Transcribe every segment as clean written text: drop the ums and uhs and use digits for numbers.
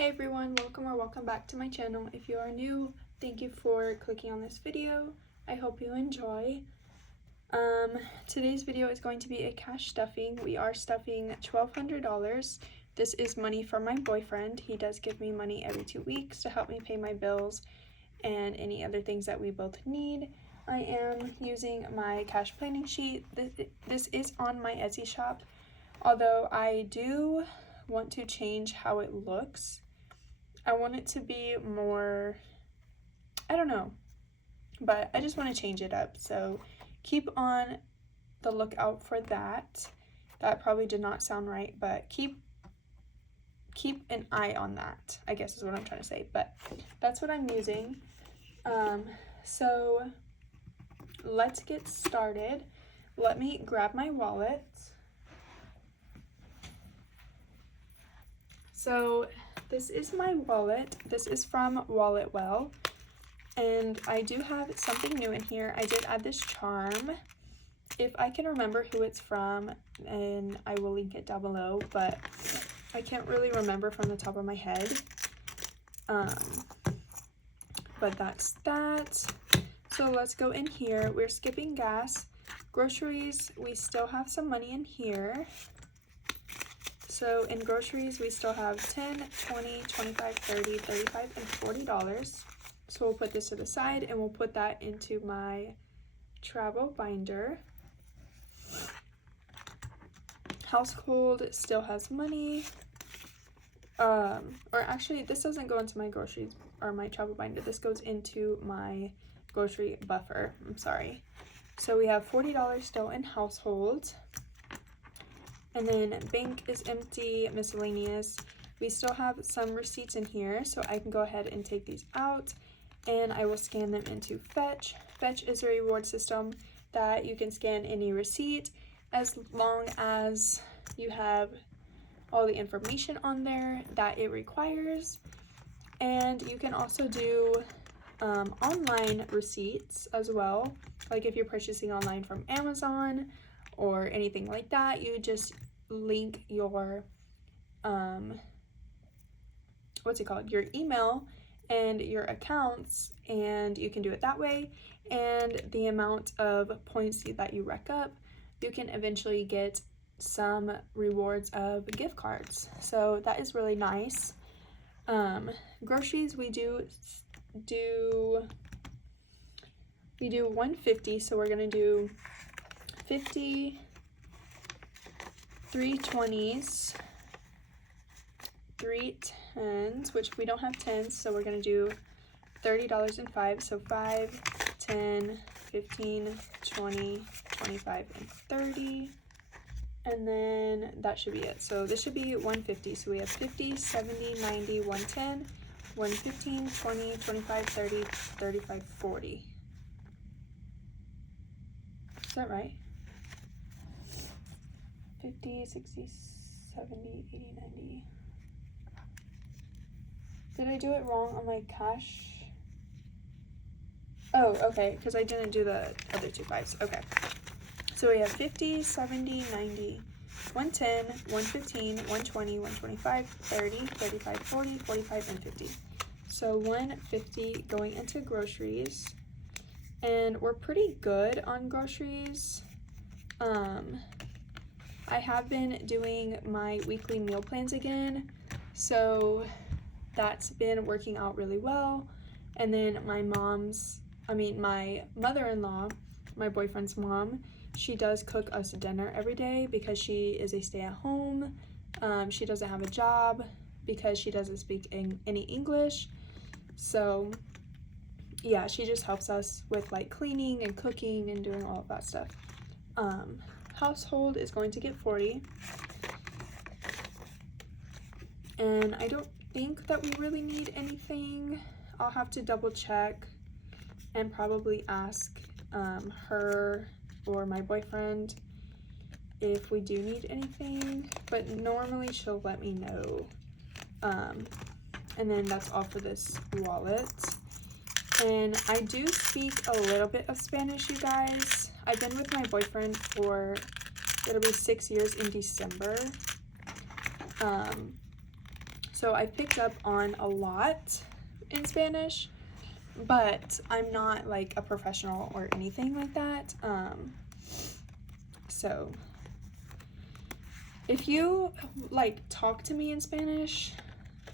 Hey everyone, welcome back to my channel. If you are new, thank you for clicking on this video. I hope you enjoy. Today's video is going to be a cash stuffing. We are stuffing $1,200. This is money from my boyfriend. He does give me money every 2 weeks to help me pay my bills and any other things that we both need. I am using my cash planning sheet. This is on my Etsy shop, although I do want to change how it looks. I want it to be more, I don't know, but I just want to change it up. So keep on the lookout for that. That probably did not sound right, but keep an eye on that, I guess is what I'm trying to say. But that's what I'm using. So let's get started. Let me grab my wallet. So this is my wallet. This is from Walletwell, and I do have something new in here. I did add this charm. If I can remember who it's from, and I will link it down below, but I can't really remember from the top of my head. But that's that. So let's go in here. We're skipping gas. Groceries, we still have some money in here. So in groceries, we still have $10, $20, $25, $30, $35, and $40. So we'll put this to the side and we'll put that into my travel binder. Household still has money. Or actually, this doesn't go into my groceries or my travel binder. This goes into my grocery buffer. I'm sorry. So we have $40 still in household. And then bank is empty, miscellaneous. We still have some receipts in here, so I can go ahead and take these out and I will scan them into Fetch. Fetch is a reward system that you can scan any receipt as long as you have all the information on there that it requires. And you can also do online receipts as well. Like if you're purchasing online from Amazon or anything like that, you just link your your email and your accounts, and you can do it that way. And the amount of points that you rack up, you can eventually get some rewards of gift cards. So that is really nice. Groceries, we do $150, so we're gonna do 50, 3 20s, 3 10s, which we don't have 10s, so we're gonna do $30 and 5, so 5, 10, 15, 20, 25, and 30, and then that should be it. So this should be 150, so we have 50, 70, 90, 110, 115, 20, 25, 30, 35, 40. Is that right? 50, 60, 70, 80, 90. Did I do it wrong on my cash? Oh, okay, because I didn't do the other 2 5s. Okay. So we have 50, 70, 90, 110, 115, 120, 125, 30, 35, 40, 45, and 50. So 150 going into groceries. And we're pretty good on groceries. I have been doing my weekly meal plans again, so that's been working out really well. And then my mother-in-law, my boyfriend's mom, she does cook us dinner every day because she is a stay-at-home. She doesn't have a job because she doesn't speak any English. So yeah, she just helps us with like cleaning and cooking and doing all of that stuff. Household is going to get 40. And I don't think that we really need anything. I'll have to double check and probably ask her or my boyfriend if we do need anything, but normally she'll let me know. And then that's all for this wallet. And I do speak a little bit of Spanish, you guys. I've been with my boyfriend for, it'll be 6 years in December. So I picked up on a lot in Spanish, but I'm not like a professional or anything like that. So if you like talk to me in Spanish,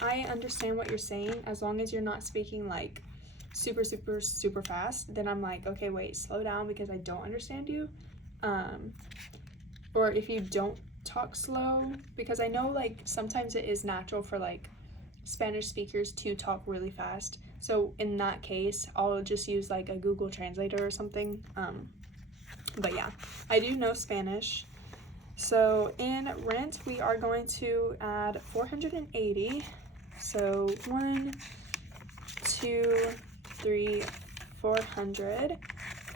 I understand what you're saying as long as you're not speaking like super fast. Then I'm like, okay, wait, slow down because I don't understand you. Or if you don't talk slow, because I know like sometimes it is natural for like Spanish speakers to talk really fast. So in that case, I'll just use like a Google Translator or something. But yeah, I do know Spanish. So in rent, we are going to add 480. So 1, 2, 3, 400,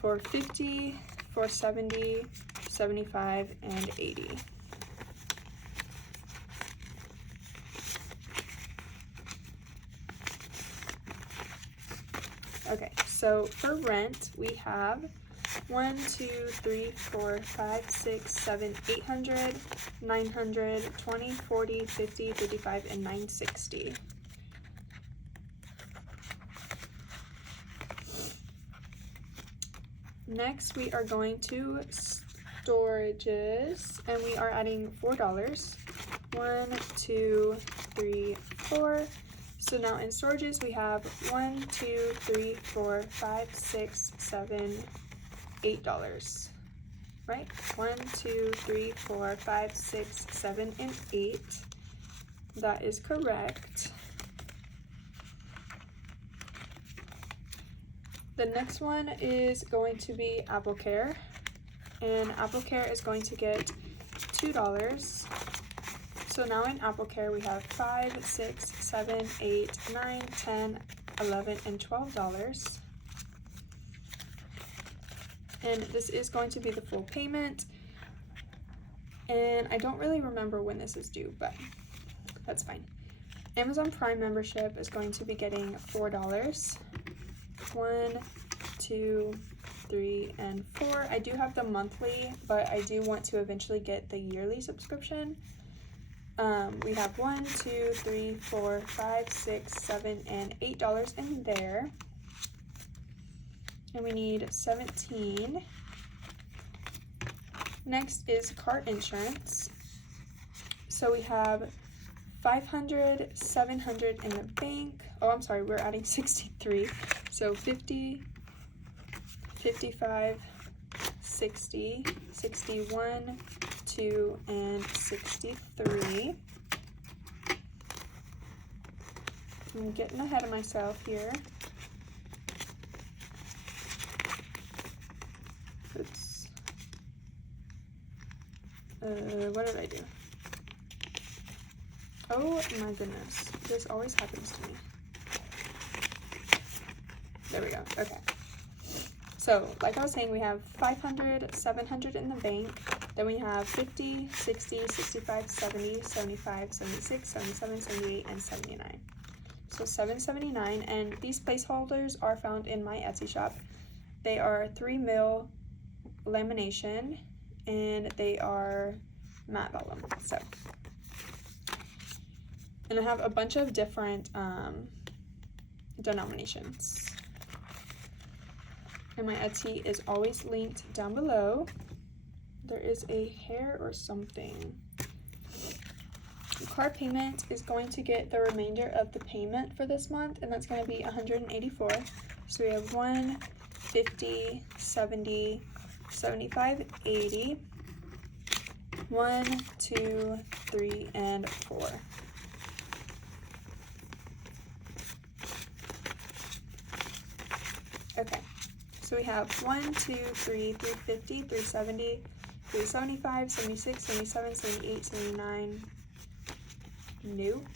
450, 470, 75, and 80. Okay, so for rent, we have 1, 2, 3, 4, 5, 6, 7, 800, 900, 20, 40, 50, 55, and 960. Next, we are going to storages, and we are adding $4. 1, 2, 3, 4. So now in storages, we have 1, 2, 3, 4, 5, 6, 7, $8, right? 1, 2, 3, 4, 5, 6, 7, and 8. That is correct. The next one is going to be Apple Care, and Apple Care is going to get $2. So now in Apple Care we have 5, 6, 7, 8, 9, 10, 11, and $12. And this is going to be the full payment. And I don't really remember when this is due, but that's fine. Amazon Prime membership is going to be getting $4. 1, 2, 3, and 4. I do have the monthly, but I do want to eventually get the yearly subscription. We have 1, 2, 3, 4, 5, 6, 7, and $8 in there. And we need 17. Next is car insurance. So we have 500, 700 in the bank. Oh, I'm sorry, we're adding 63. So 50, 55, 60, 61, 2, and 63. I'm getting ahead of myself here. Oops. What did I do? Oh my goodness, this always happens to me. There we go, okay. So, like I was saying, we have 500, 700 in the bank. Then we have 50, 60, 65, 70, 75, 76, 77, 78, and 79. So $7.79, and these placeholders are found in my Etsy shop. They are 3 mil lamination, and they are matte vellum. So, and I have a bunch of different denominations. And my Etsy is always linked down below. There is a hair or something. Car payment is going to get the remainder of the payment for this month, and that's going to be $184. So we have 1, 50, 70, 75, 80, 1, 2, 3, and 4. Okay, so we have 1, 2, 3, 350, 370, 375, 76, 77, 78, 79. Nope.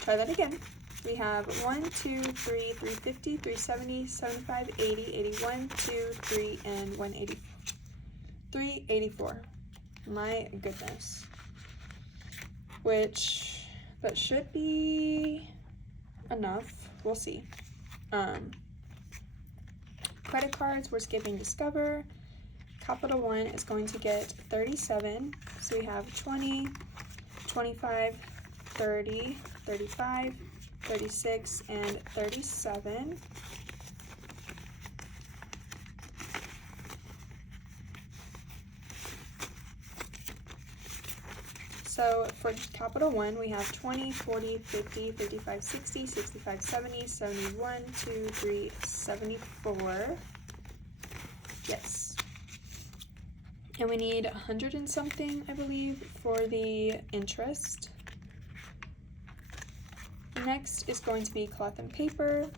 Try that again. We have 1, 2, 3, 350, 370, 75, 80, 81, 2, 3, and 180. 384. My goodness. Which, that should be enough. We'll see. Credit cards, we're skipping Discover. Capital One is going to get 37. So we have 20, 25, 30, 35, 36, and 37. So for capital 1, we have 20, 40, 50, 55, 60, 65, 70, 71, 2, 3, 74. Yes. And we need 100 and something, I believe, for the interest. Next is going to be cloth and paper.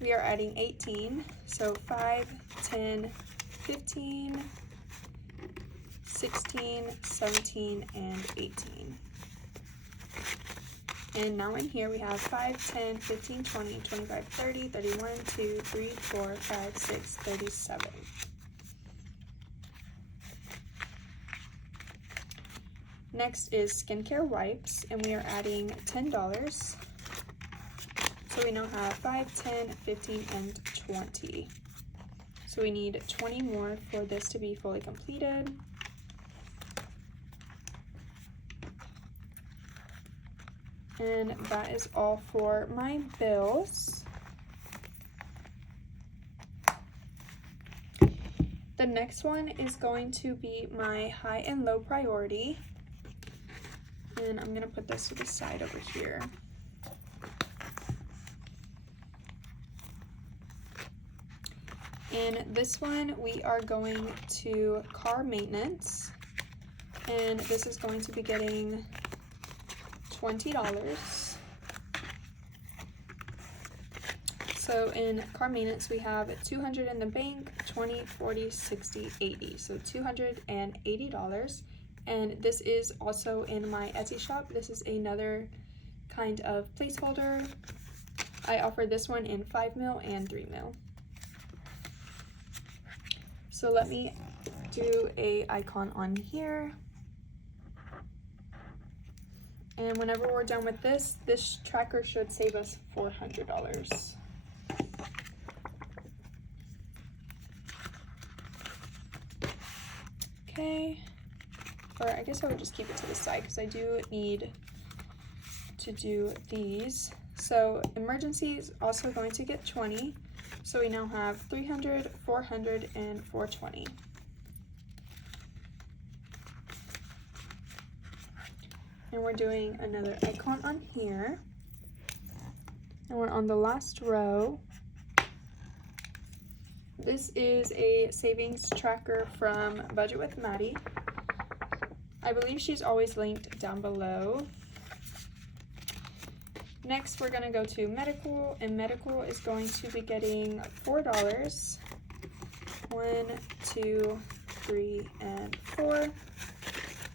We are adding 18, so 5, 10, 15, 16, 17, and 18. And now in here we have 5, 10, 15, 20, 25, 30, 31, 2, 3, 4, 5, 6, 37. Next is skincare wipes, and we are adding $10. So we now have 5, 10, 15, and 20. So we need 20 more for this to be fully completed. And that is all for my bills. The next one is going to be my high and low priority. And I'm gonna put this to the side over here. In this one, we are going to car maintenance. And this is going to be getting $20. So in car maintenance, we have 200 in the bank, 20, 40, 60, 80. So $280. And this is also in my Etsy shop. This is another kind of placeholder. I offer this one in 5 mil and 3 mil. So let me do a icon on here. And whenever we're done with this, this tracker should save us $400. Okay. Or I guess I would just keep it to the side because I do need to do these. So emergency is also going to get 20. So we now have 300, 400, and 420. And we're doing another icon on here. And we're on the last row. This is a savings tracker from Budget with Maddie. I believe she's always linked down below. Next, we're gonna go to medical, and medical is going to be getting $4. 1, 2, 3, and 4.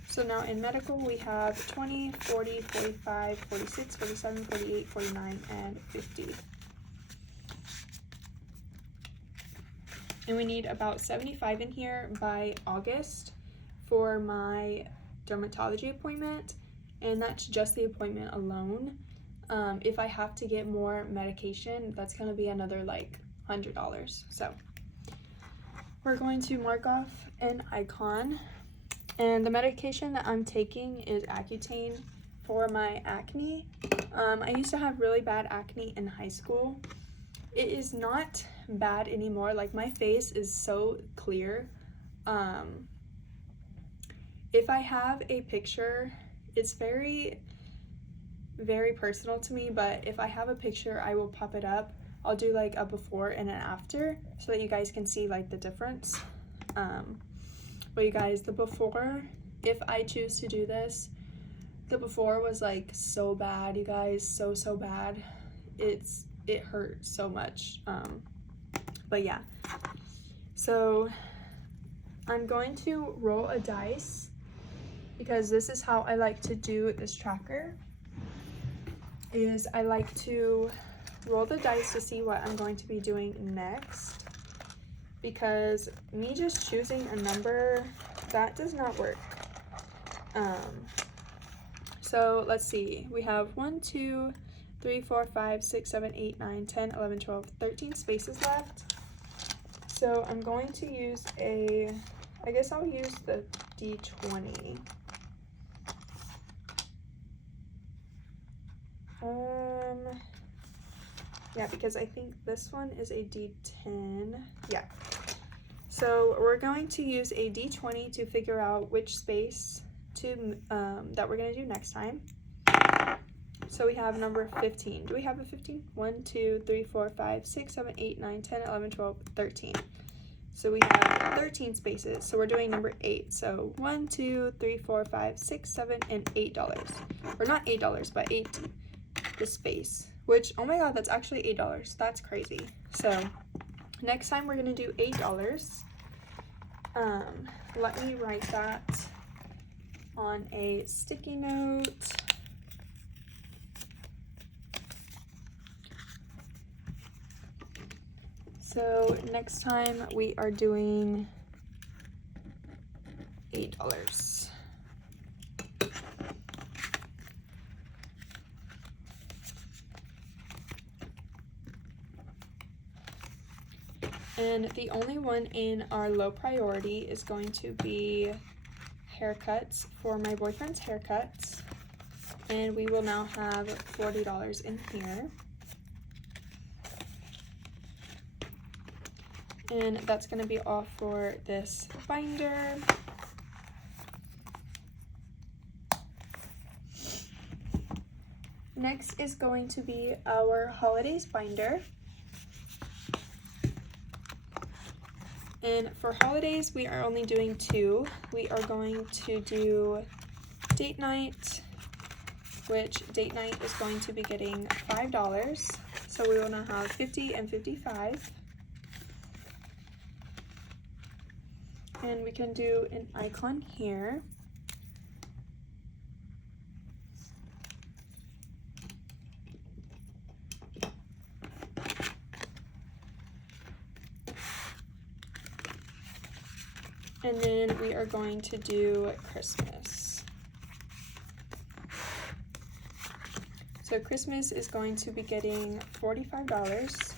So now in medical, we have 20, 40, 45, 46, 47, 48, 49, and 50. And we need about 75 in here by August for my dermatology appointment, and that's just the appointment alone. If I have to get more medication, that's gonna be another like $100. So we're going to mark off an icon, and the medication that I'm taking is Accutane for my acne. I used to have really bad acne in high school. It is not bad anymore. Like, my face is so clear. If I have a picture, it's very personal to me, but if I have a picture, I will pop it up. I'll do like a before and an after so that you guys can see like the difference. But you guys, the before, if I choose to do this, the before was like so bad, you guys, so bad. It hurt so much. But yeah, so I'm going to roll a dice because this is how I like to do this tracker. Is I like to roll the dice to see what I'm going to be doing next, because me just choosing a number, that does not work. So let's see, we have 1, 2, 3, 4, 5, 6, 7, 8, 9, 10, 11, 12, 13 spaces left. So I'm going to use I guess I'll use the D20. Yeah, because I think this one is a D10. Yeah. So we're going to use a D20 to figure out which space to that we're going to do next time. So we have number 15. Do we have a 15? 1, 2, 3, 4, 5, 6, 7, 8, 9, 10, 11, 12, 13. So we have 13 spaces. So we're doing number 8. So 1, 2, 3, 4, 5, 6, 7, and $8. Or not $8, but 8 the space. Which, oh my god, that's actually $8. That's crazy. So next time we're going to do $8. Let me write that on a sticky note. So next time we are doing $8. And the only one in our low priority is going to be haircuts for my boyfriend's haircuts. And we will now have $40 in here. And that's going to be all for this binder. Next is going to be our holidays binder. And for holidays, we are only doing 2. We are going to do date night, which date night is going to be getting $5. So we will now have 50 and 55. And we can do an icon here. And then we are going to do Christmas. So Christmas is going to be getting $45.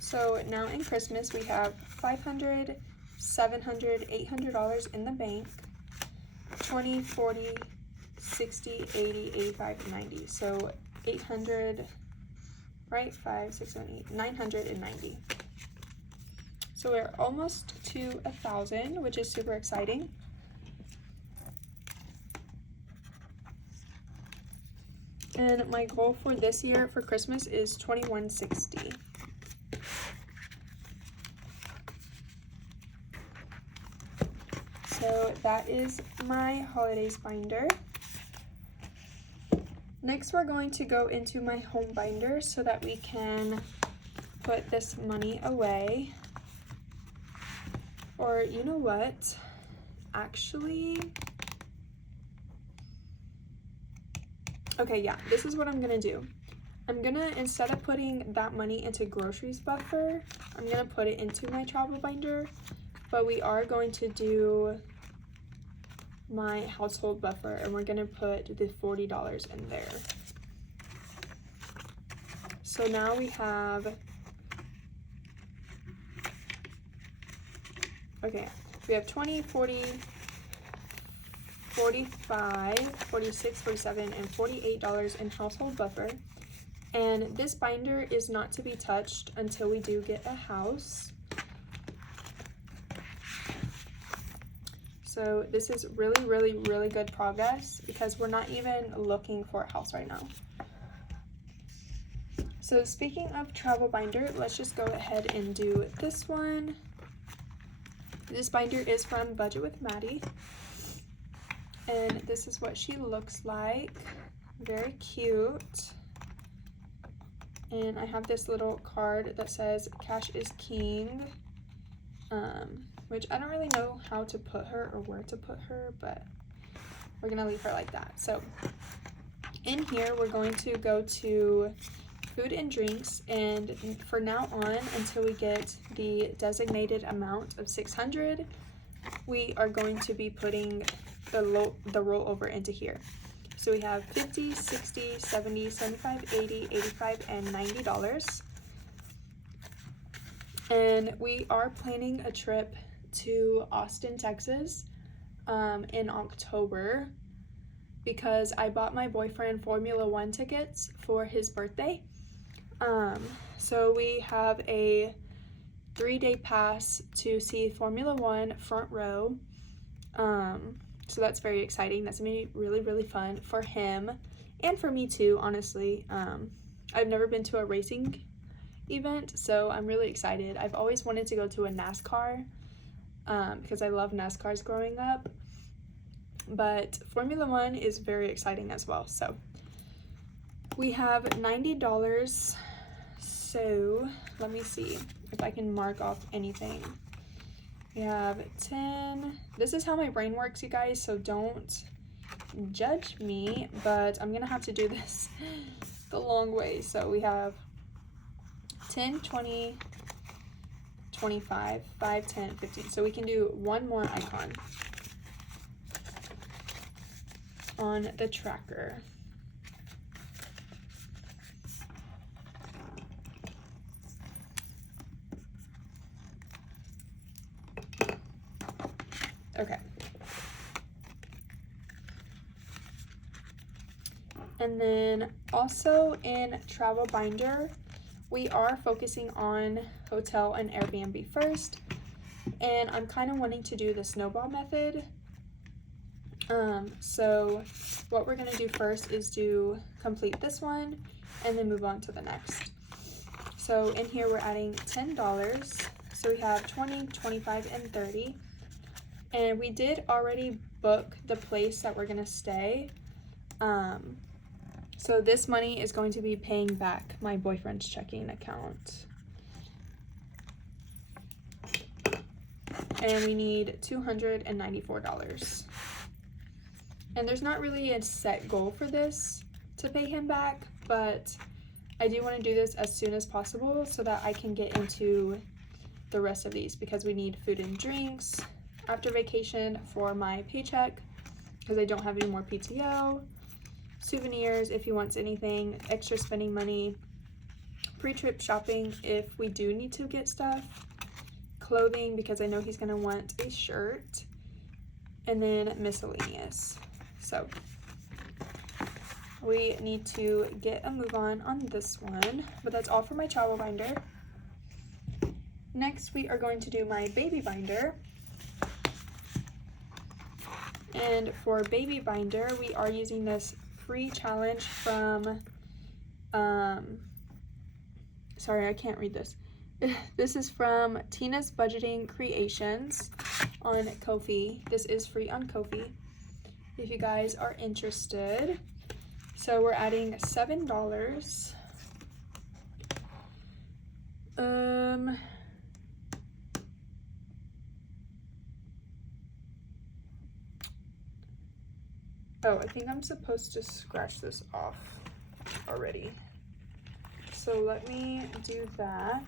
So now in Christmas we have $500, $700, $800 in the bank, 20, 40, 60, 80, 85, 90. So 800, right? 5, 6, 7, 8, 990. So we're almost to 1,000, which is super exciting. And my goal for this year for Christmas is $21.60. So that is my holidays binder. Next, we're going to go into my home binder so that we can put this money away. Or you know what? Actually, okay, yeah, this is what I'm gonna do. I'm gonna, instead of putting that money into groceries buffer, I'm gonna put it into my travel binder, but we are going to do my household buffer and we're gonna put the $40 in there. So now we have, okay, we have 20, 40, 45, 46, 47, and $48 in household buffer. And this binder is not to be touched until we do get a house. So this is really, really, really good progress because we're not even looking for a house right now. So speaking of travel binder, let's just go ahead and do this one. This binder is from Budget with Maddie. And this is what she looks like. Very cute. And I have this little card that says cash is king. Which I don't really know how to put her or where to put her, but we're gonna leave her like that. So in here, we're going to go to food and drinks, and for now on, until we get the designated amount of $600, we are going to be putting the rollover into here. So we have $50, $60, $70, $75, $80, $85, and $90. And we are planning a trip to Austin, Texas in October. because I bought my boyfriend Formula One tickets for his birthday. So we have a 3-day pass to see Formula One front row. So that's very exciting. That's gonna be really, really fun for him and for me too, honestly. I've never been to a racing event, so I'm really excited. I've always wanted to go to a NASCAR because I love NASCARs growing up, but Formula One is very exciting as well. So we have $90, so let me see if I can mark off anything. We have 10. This is how my brain works, you guys, so don't judge me, but I'm gonna have to do this the long way. So we have 10, 20, 25, 5, 10, 15. So we can do one more icon on the tracker. Okay. And then also in travel binder, we are focusing on hotel and Airbnb first, and I'm kind of wanting to do the snowball method. So what we're going to do first is complete this one and then move on to the next. So in here we're adding $10, so we have 20, 25, and 30, and we did already book the place that we're going to stay. So this money is going to be paying back my boyfriend's checking account. And we need $294. And there's not really a set goal for this to pay him back, but I do want to do this as soon as possible so that I can get into the rest of these, because we need food and drinks after vacation for my paycheck because I don't have any more PTO. Souvenirs if he wants anything, extra spending money, pre-trip shopping if we do need to get stuff, clothing because I know he's going to want a shirt, and then miscellaneous. So we need to get a move on this one, but that's all for my travel binder. Next we are going to do my baby binder. And for baby binder, we are using this free challenge from, sorry, I can't read this. This is from Tina's Budgeting Creations on Ko-fi. This is free on Ko-fi if you guys are interested. So we're adding $7. Oh, I think I'm supposed to scratch this off already. So let me do that.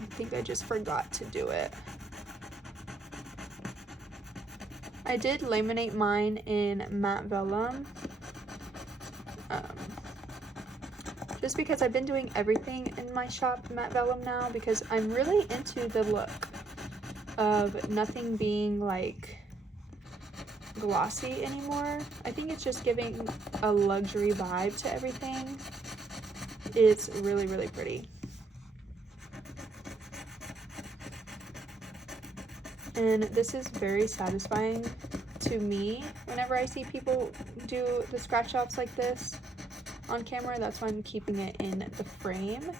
I think I just forgot to do it. I did laminate mine in matte vellum. Just because I've been doing everything in my shop matte vellum now, because I'm really into the look of nothing being like glossy anymore. I think it's just giving a luxury vibe to everything. It's really, really pretty. And this is very satisfying to me whenever I see people do the scratch offs like this on camera. That's why I'm keeping it in the frame.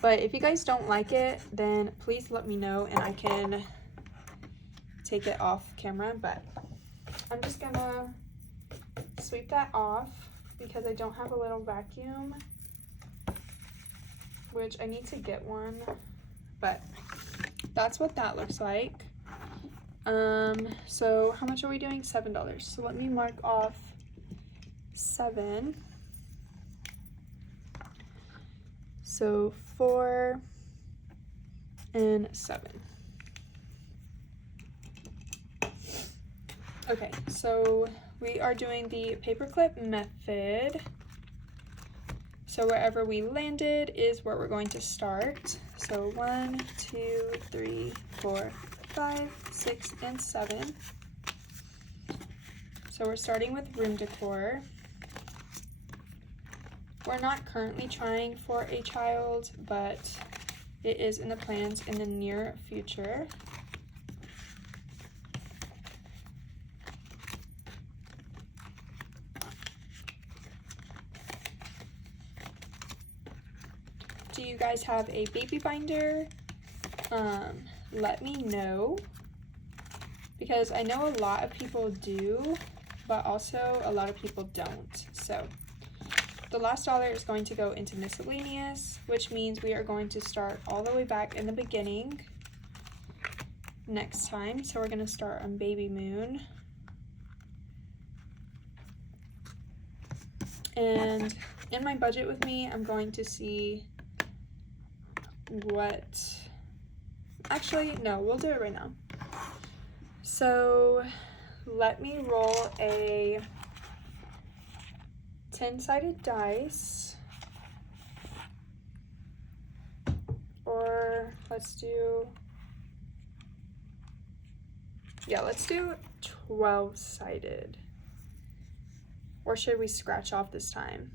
But if you guys don't like it, then please let me know and I can take it off camera. But I'm just gonna sweep that off because I don't have a little vacuum, which I need to get one. But that's what that looks like. So how much are we doing? $7. So let me mark off 7. So 4 and 7. Okay, so we are doing the paperclip method. So wherever we landed is where we're going to start. So 1, 2, 3, 4, 5, 6, and 7. So we're starting with room decor. We're not currently trying for a child, but it is in the plans in the near future. Do you guys have a baby binder? Let me know, because I know a lot of people do, but also a lot of people don't. So the last dollar is going to go into miscellaneous, which means we are going to start all the way back in the beginning next time. So we're going to start on Baby Moon. And in my budget with me, I'm going to see what, actually, no, we'll do it right now. So let me roll a 10-sided dice, or let's do 12-sided, or should we scratch off this time?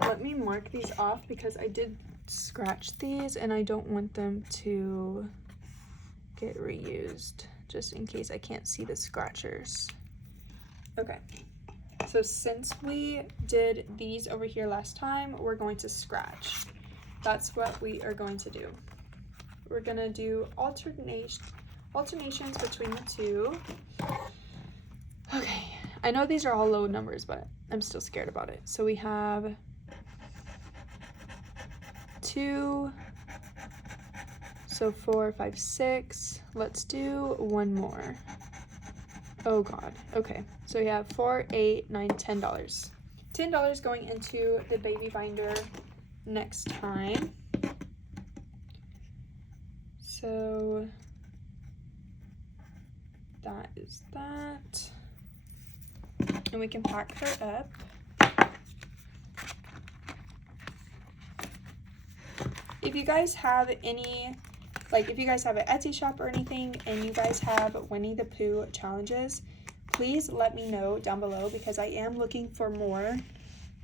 Let me mark these off because I did scratch these and I don't want them to get reused, just in case I can't see the scratchers. Okay, so since we did these over here last time, we're going to scratch. That's what we are going to do. We're gonna do alternations between the two. Okay, I know these are all low numbers, but I'm still scared about it. So we have 2, so 4, 5, 6. Let's do one more. Oh God. Okay, so we have 4, 8, 9, $10. $10 going into the baby binder next time. So that is that. And we can pack her up. If you guys have any, if you guys have an Etsy shop or anything and you guys have Winnie the Pooh challenges, please let me know down below, because I am looking for more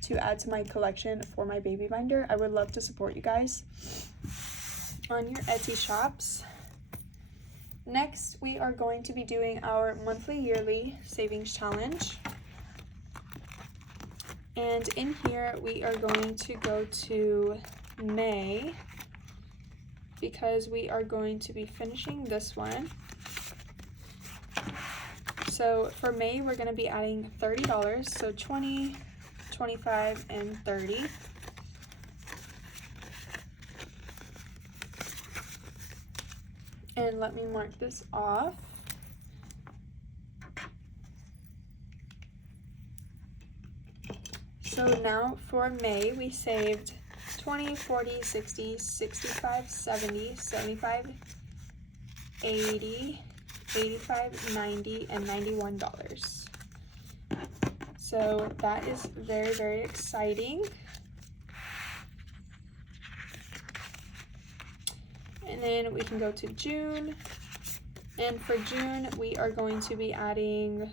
to add to my collection for my baby binder. I would love to support you guys on your Etsy shops. Next, we are going to be doing our monthly yearly savings challenge. And in here, we are going to go to May, because we are going to be finishing this one. So for May, we're going to be adding $30, so 20, 25, and 30. And let me mark this off. So now for May, we saved 20, 40, 60, 65, 70, 75, 80, 85, 90, and $91. So that is very, very exciting. And then we can go to June. And for June, we are going to be adding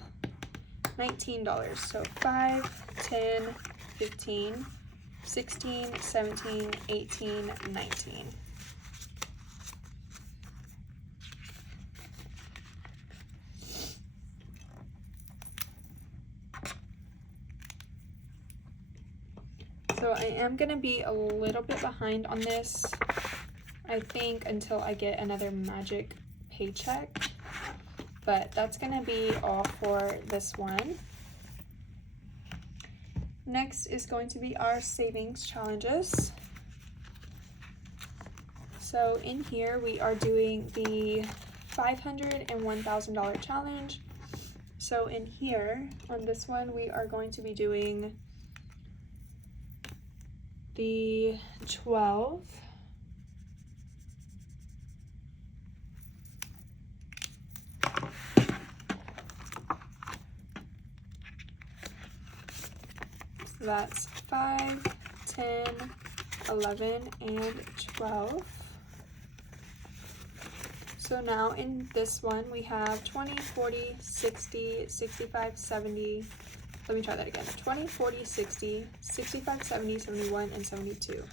$19. So 5, 10, 15, 16, 17, 18, 19. So I am going to be a little bit behind on this, I think, until I get another magic paycheck, but that's going to be all for this one. Next is going to be our savings challenges. So in here we are doing the $500 and $1,000 challenge. So in here on this one we are going to be doing the 12, That's 5, 10, 11, and 12. So now in this one we have 20, 40, 60, 65, 70. Let me try that again. 20, 40, 60, 65, 70, 71, and 72.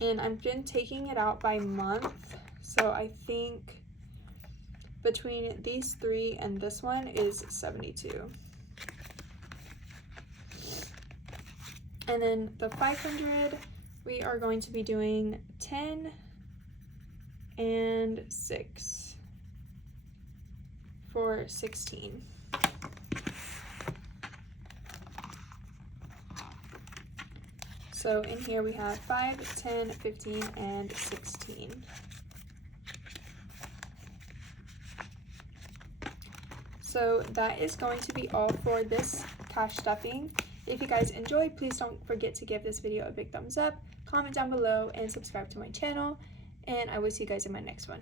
And I've been taking it out by month. So I think between these three and this one is 72. And then the 500, we are going to be doing 10 and 6 for 16. So in here we have 5, 10, 15, and 16. So that is going to be all for this cash stuffing. If you guys enjoyed, please don't forget to give this video a big thumbs up, comment down below, and subscribe to my channel. And I will see you guys in my next one.